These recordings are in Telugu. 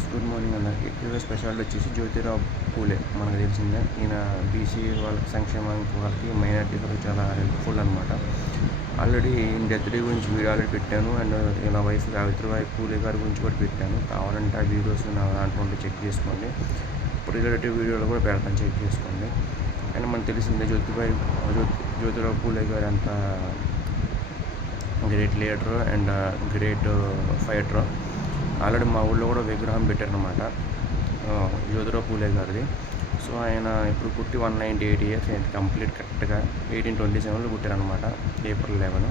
ఫ్రెండ్స్, గుడ్ మార్నింగ్ అందరికి. ఈరోజు స్పెషాలిటీ వచ్చేసి జ్యోతిరావు పూలే. మనకు తెలిసిందే, ఈయన బీసీ వాళ్ళకి, సంక్షేమానికి వాళ్ళకి, మైనార్టీస్ వాళ్ళకి చాలా హెల్ప్ఫుల్ అనమాట. ఆల్రెడీ ఈయన డెత్ డే గురించి వీడియో ఆల్రెడీ పెట్టాను. అండ్ ఇలా వైఫ్ సావిత్రిబాయి పూలే గారి గురించి కూడా పెట్టాను. కావాలంటే ఆ వీడియోస్ నా దాంట్లో ఉంటే చెక్ చేసుకోండి. ఇప్పుడు రిలేటివ్ వీడియోలో కూడా పెడతాను, చెక్ చేసుకోండి. అండ్ మనకు తెలిసిందే జ్యోతిరావు పూలే గారు అంత great leader and great fighter. Already మా ఊళ్ళో కూడా విగ్రహం పెట్టారనమాట జ్యోతిరావు పూలే గారిది. సో ఆయన ఇప్పుడు పుట్టి 198 ఇయర్స్ అయింది కంప్లీట్. కరెక్ట్గా 1827లో పుట్టారనమాట, April 11.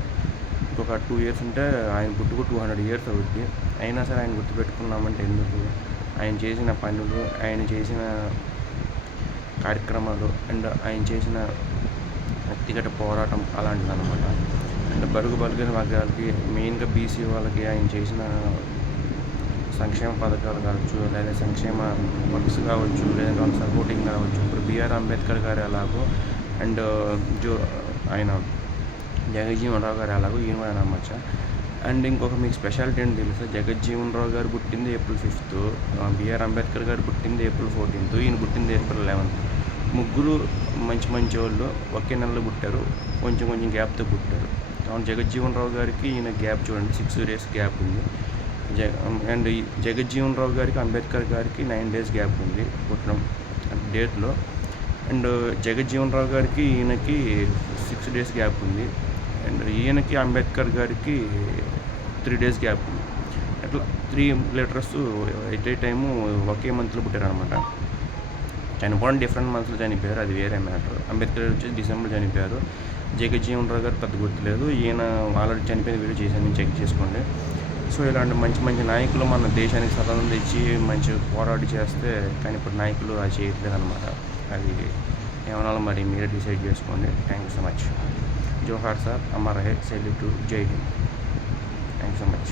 ఇంకొక 2 ఇయర్స్ ఉంటే ఆయన పుట్టుకు 200 ఇయర్స్ అవుద్ది. అయినా సరే ఆయన గుర్తుపెట్టుకున్నామంటే ఎందుకు, ఆయన చేసిన పనులు, ఆయన చేసిన కార్యక్రమాలు అండ్ ఆయన చేసిన వ్యక్తిగత పోరాటం అలాంటిదన్నమాట. అండ్ బడుగు బలిగిన వర్గాలకి, మెయిన్గా బీసీ వాళ్ళకి ఆయన చేసిన సంక్షేమ పథకాలు కావచ్చు, లేదా సంక్షేమ వర్క్స్ కావచ్చు, లేదా వాళ్ళ సపోర్టింగ్ కావచ్చు. ఇప్పుడు బిఆర్ అంబేద్కర్ గారు ఎలాగో అండ్ ఆయన జగజ్జీవన్ రావు గారు ఎలాగో ఈయన కూడా నమ్మచ్చ. అండ్ ఇంకొక మీకు స్పెషాలిటీ ఏంటి తెలుసా, జగజ్జీవన్ రావు గారు పుట్టింది April 5th, బిఆర్ అంబేద్కర్ గారు పుట్టింది April 14th, ఈయన పుట్టింది April 11th. ముగ్గురు మంచి వాళ్ళు ఒకే నెలలో పుట్టారు, కొంచెం గ్యాప్తో పుట్టారు. అవును, జగజ్జీవన్ రావు గారికి ఈయన గ్యాప్ చూడండి, 6 days గ్యాప్ ఉంది. అండ్ జగజ్జీవన్ రావు గారికి అంబేద్కర్ గారికి 9 days గ్యాప్ ఉంది పుట్టడం డేట్లో. అండ్ జగజ్జీవన్ రావు గారికి ఈయనకి 6 days గ్యాప్ ఉంది. అండ్ ఈయనకి అంబేద్కర్ గారికి 3 days గ్యాప్ ఉంది. అట్లా 3 లీడర్స్ ఎట్ ఏ టైము ఒకే మంత్లో పుట్టారనమాట. చనిపోవడం డిఫరెంట్ మంత్స్లో చనిపోయారు, అది వేరే మ్యాటర్. అంబేద్కర్ వచ్చి December చనిపోయారు. జగజ్జీవన్ రావు గారు పెద్ద గుర్తులేదు, ఈయన ఆల్రెడీ చనిపోయిన వీడియో చేశాను, చెక్ చేసుకోండి. సో ఇలాంటి మంచి నాయకులు మన దేశానికి స్వతంత్రం తెచ్చి మంచి పోరాడి చేస్తే, కానీ ఇప్పుడు నాయకులు అది చేయట్లేదు అనమాట. అది ఏమన్నా మరి మీరే డిసైడ్ చేసుకోండి. Thank you so much. జోహార్ సార్, అమర్ హే, సెల్యూట్, జై హింద్. Thank you so much.